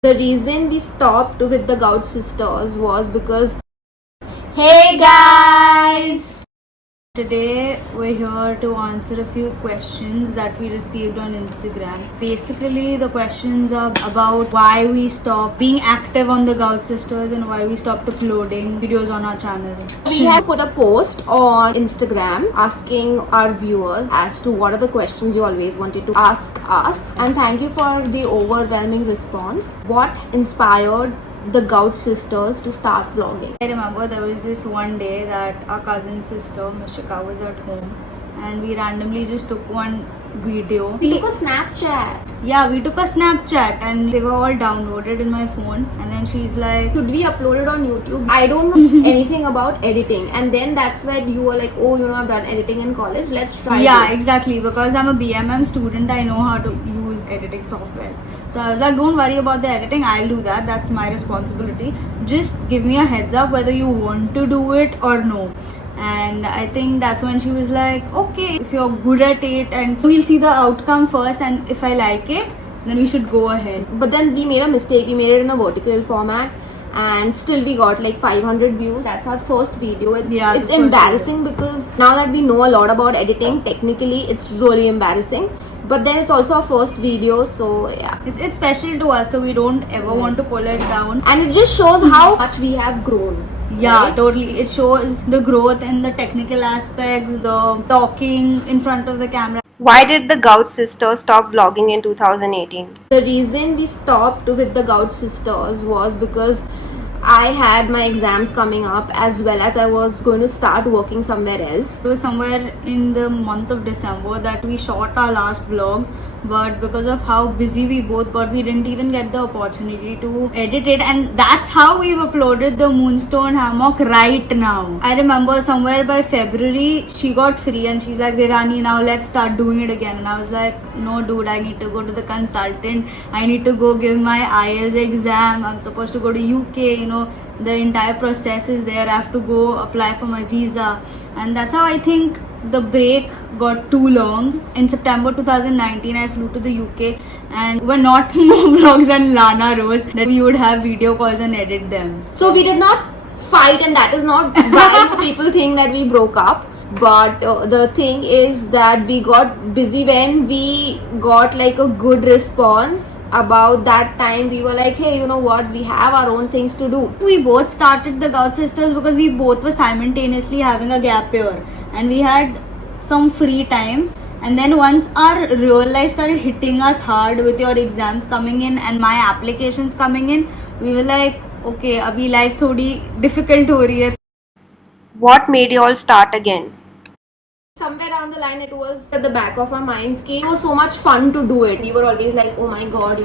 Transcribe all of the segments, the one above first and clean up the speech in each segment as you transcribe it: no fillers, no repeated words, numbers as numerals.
The reason we stopped with the Gout sisters was because, hey guys! Today we're here to answer a few questions that we received on Instagram. Basically, the questions are about why we stopped being active on the Gout Sisters and why we stopped uploading videos on our channel. We have put a post on Instagram asking our viewers as to what are the questions you always wanted to ask us, and thank you for the overwhelming response. What inspired the Gout sisters to start vlogging? I remember there was this one day that our cousin sister Mishika was at home and we randomly just took one video. We took a Snapchat. Yeah, we took a Snapchat and they were all downloaded in my phone, and then she's like, Should we upload it on YouTube? I don't know anything about editing, and then that's when you were like, oh, you know, I've done editing in college, let's try yeah, this. exactly, because I'm a BMM student, I know how to use editing softwares. So I was like, don't worry about the editing, I'll do that, that's my responsibility. Just give me a heads up whether you want to do it or no. And I think that's when she was like, okay, if you're good at it, and we'll see the outcome first, and if I like it, then we should go ahead. But then we made a mistake. We made it in a vertical format, and still we got like 500 views. That's our first video. It's the first embarrassing because now that we know a lot about editing, technically it's really embarrassing. But then it's also our first video, so yeah. It's special to us, so we don't ever want to pull it down. And it just shows how much we have grown. Yeah, right? totally. It shows the growth in the technical aspects, the talking in front of the camera. Why did the Gout sisters stop vlogging in 2018? The reason we stopped with the Gout sisters was because I had my exams coming up, as well as I was going to start working somewhere else. It was somewhere in the month of December that we shot our last vlog, but because of how busy we both got, we didn't even get the opportunity to edit it, and that's how we've uploaded the Moonstone Hammock right now. I remember somewhere by February she got free and she's like, Devyani, now let's start doing it again. And I was like, no dude, I need to go to the consultant, I need to go give my IELTS exam, I'm supposed to go to UK, the entire process is there, I have to go apply for my visa. And that's how I think the break got too long. In September 2019 I flew to the UK, and we're not more vlogs than Lana Rose that we would have video calls and edit them. So we did not fight, and that is not why people think that we broke up. But the thing is that we got busy when we got like a good response. About that time we were like, hey, you know what, we have our own things to do. We both started the Gout Sisters because we both were simultaneously having a gap year and we had some free time. And then once our real life started hitting us hard with your exams coming in and my applications coming in, we were like, okay, abhi life thodi difficult ho rahi hai. What made you all start again? Somewhere down the line, it was at the back of our minds. It was so much fun to do it. We were always like, oh my god,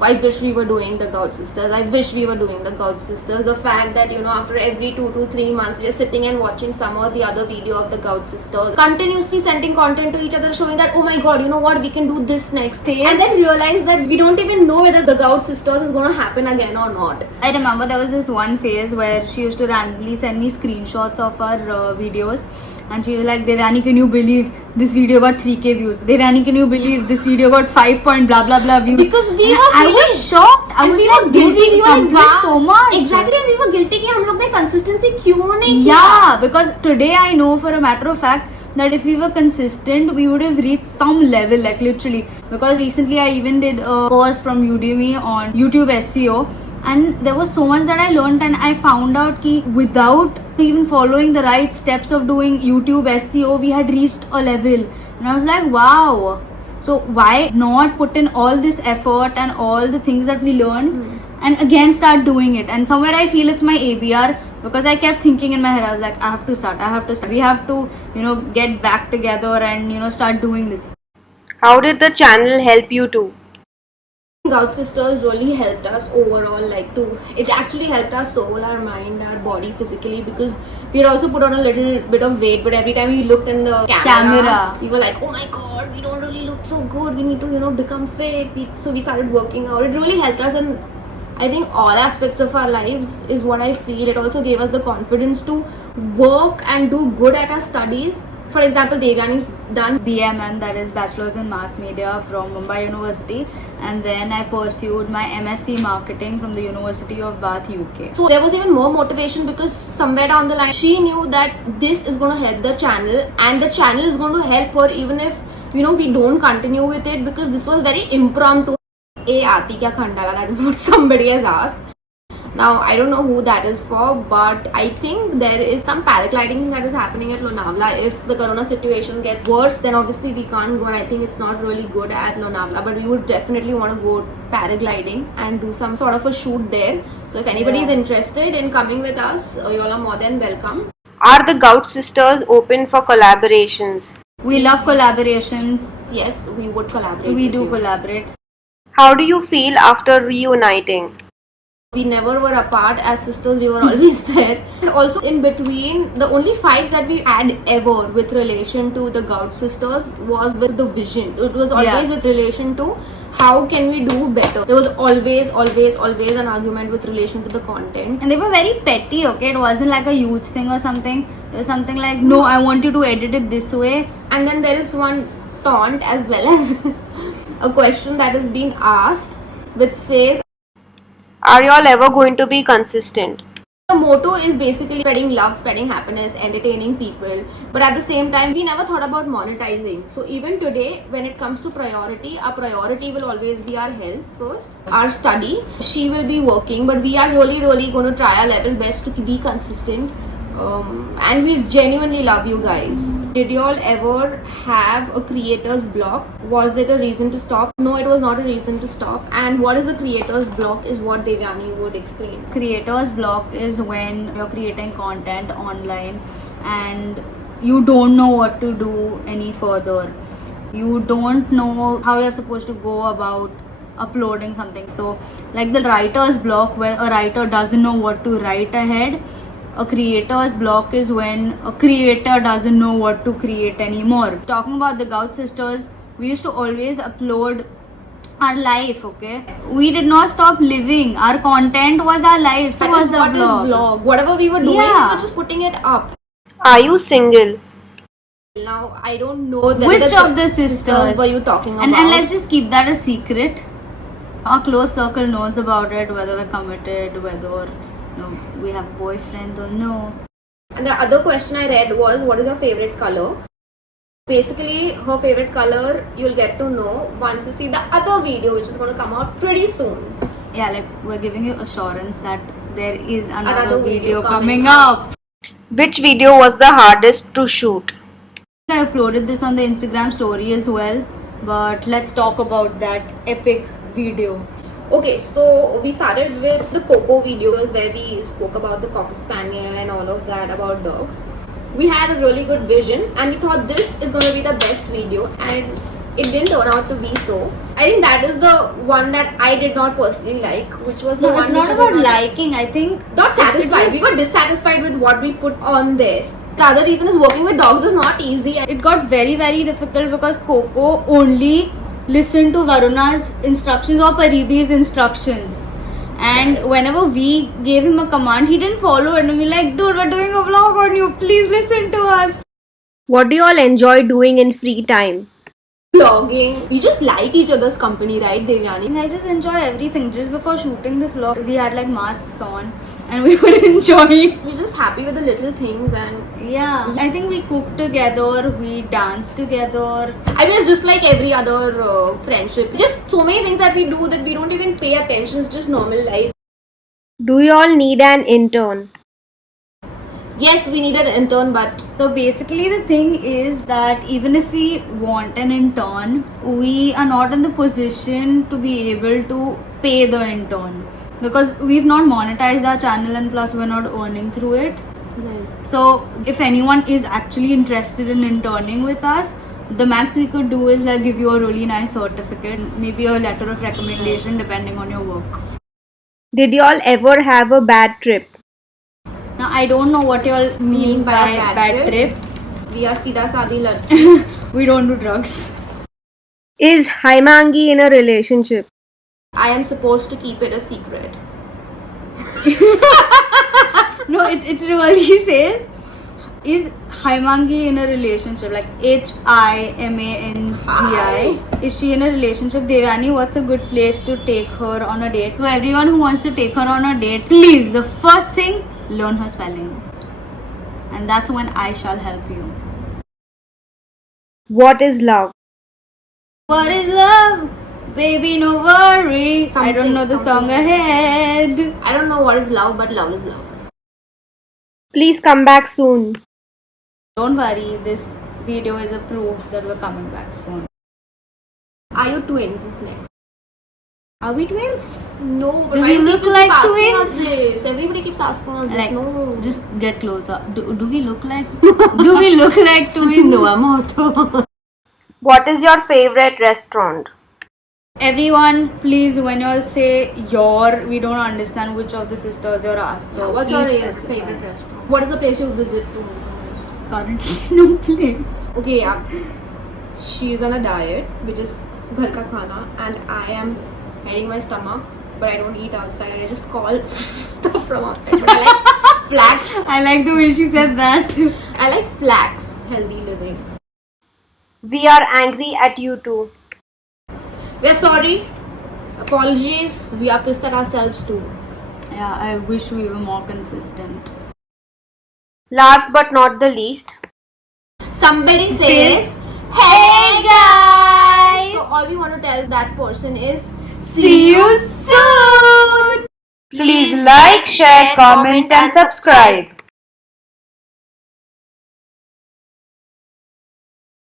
I wish we were doing the Gout sisters. I wish we were doing the Gout sisters. The fact that, after every 2 to 3 months, we are sitting and watching some or the other video of the Gout sisters, continuously sending content to each other, showing that, oh my god, we can do this next. And then realize that we don't even know whether the Gout sisters is going to happen again or not. I remember there was this one phase where she used to randomly send me screenshots of our videos. And she was like, Devyani, can you believe this video got 3k views? Devyani, can you believe this video got 5 point blah blah blah views? Because I was shocked. I was like, dude, we accomplished so much. Exactly, and we were guilty कि हम लोग ने consistency क्यों नहीं किया? Yeah, because today I know for a matter of fact that if we were consistent, we would have reached some level, like literally. Because recently I even did a course from Udemy on YouTube SEO. And there was so much that I learned, and I found out that without even following the right steps of doing YouTube SEO, we had reached a level. And I was like, wow. So why not put in all this effort and all the things that we learned and again start doing it? And somewhere I feel it's my ABR, because I kept thinking in my head, I was like, I have to start. We have to, get back together and, start doing this. How did the channel help you too? Gout sisters really helped us overall, it actually helped our soul, our mind, our body physically, because we had also put on a little bit of weight, but every time we looked in the camera, we were like, oh my god, we don't really look so good, we need to become fit. So we started working out. It really helped us, and I think all aspects of our lives is what I feel. It also gave us the confidence to work and do good at our studies. For example, Devyani's done BMM, that is Bachelor's in Mass Media from Mumbai University, and then I pursued my MSc Marketing from the University of Bath, UK. So there was even more motivation because somewhere down the line she knew that this is going to help the channel, and the channel is going to help her even if we don't continue with it, because this was very impromptu. Aati kya Khandala, that is what somebody has asked. Now I don't know who that is for, but I think there is some paragliding that is happening at Lonavala. If the corona situation gets worse, then obviously we can't go, and I think it's not really good at Lonavala, but we would definitely want to go paragliding and do some sort of a shoot there. So if anybody is interested in coming with us, you all are more than welcome. Are the Gout sisters open for collaborations? We love collaborations. Yes, we would collaborate. We with do you. collaborate. How do you feel after reuniting? We never were apart as sisters, we were always there. And also in between, the only fights that we had ever with relation to the Gout sisters was with the vision. It was always with relation to how can we do better. There was always an argument with relation to the content. And they were very petty, okay? It wasn't like a huge thing or something. It was something like, no, I want you to edit it this way. And then there is one taunt as well as a question that is being asked which says, Are y'all ever going to be consistent? the motto is basically spreading love, spreading happiness, entertaining people. But at the same time, we never thought about monetizing. So even today, when it comes to priority, our priority will always be our health first, our study. She will be working, but we are really going to try our level best to be consistent. And we genuinely love you guys. Did y'all ever have a creator's block? Was it a reason to stop? No, it was not a reason to stop. And what is a creator's block is what Devyani would explain. Creator's block is when you're creating content online and you don't know what to do any further. You don't know how you're supposed to go about uploading something. So like the writer's block, where a writer doesn't know what to write ahead. A creator's block is when a creator doesn't know what to create anymore. Talking about the Gout sisters, we used to always upload our life, okay? We did not stop living. Our content was our life. So That was is a what vlog. is vlog. Whatever we were doing, we Yeah. were just putting it up. Are you single? Now, I don't know whether Which of the sisters were you talking about. And let's just keep that a secret. Our close circle knows about it, whether we're committed, whether we have boyfriend or no. And the other question I read was, what is your favorite color? Basically, her favorite color you'll get to know once you see the other video, which is going to come out pretty soon. Yeah, like we're giving you assurance that there is another Another video video coming coming up. Which video was the hardest to shoot? I uploaded this on the Instagram story as well, but let's talk about that epic video. Okay, so we started with the Coco videos where we spoke about the Cocker Spaniel and all of that about dogs. We had a really good vision and we thought this is going to be the best video, and it didn't turn out to be so. I think that is the one that I did not personally like, which was the No, one it's which not I did about not liking. I think not satisfied. We were dissatisfied with what we put on there. The other reason is working with dogs is not easy. it got very, very difficult because Coco only listened to Varuna's instructions or Paridhi's instructions. And whenever we gave him a command, he didn't follow it. And we're like, dude, we're doing a vlog on you. Please listen to us. What do y'all enjoy doing in free time? Vlogging. We just like each other's company, right, Devyani? I just enjoy everything. Just before shooting this vlog, we had like masks on and we were enjoying. We're just happy with the little things, and Yeah, I think we cooked together, we danced together. I mean, it's just like every other friendship. Just so many things that we do that we don't even pay attention. It's just normal life. Do y'all need an intern? Yes, we need an intern, but So basically the thing is that even if we want an intern, we are not in the position to be able to pay the intern because we've not monetized our channel and plus we're not earning through it. So if anyone is actually interested in interning with us, the max we could do is like give you a really nice certificate, maybe a letter of recommendation depending on your work. Did y'all ever have a bad trip? Now I don't know what you all mean by bad trip. we are Sida Sadi Ladkis. We don't do drugs. Is Haimangi in a relationship? I am supposed to keep it a secret. No, it really says Is Himangi in a relationship? Like Himangi? Is she in a relationship? Devani, what's a good place to take her on a date? To everyone who wants to take her on a date, please, the first thing, learn her spelling. And that's when I shall help you. What is love? What is love? Baby, no worry. I don't know the song Something. ahead. I don't know what is love, but love is love. Please come back soon. Don't worry, this video is a proof that we're coming back soon. Are you twins? Is next. Are we twins? No, but Do why we do look people like keep asking twins? us this? Everybody keeps asking us Like, this. No. just get closer. Do we look like? Do we look like twins? No, I'm not. What is your favorite restaurant? Everyone, please, when you all say your, we don't understand which of the sisters you're asked. So What's your please specify. favorite restaurant? What is the place you visit to? Currently, no place. Okay, yeah. She is on a diet, which is ghar ka khana, and I am heading my stomach, but I don't eat outside. I just call stuff from outside. But I like flax. I like the way she said that. I like flax, healthy living. We are angry at you too. We are sorry. Apologies. We are pissed at ourselves too. Yeah, I wish we were more consistent. Last but not the least, Somebody says, Hey guys! so all we want to tell that person is, See you soon! please like, share, comment and subscribe.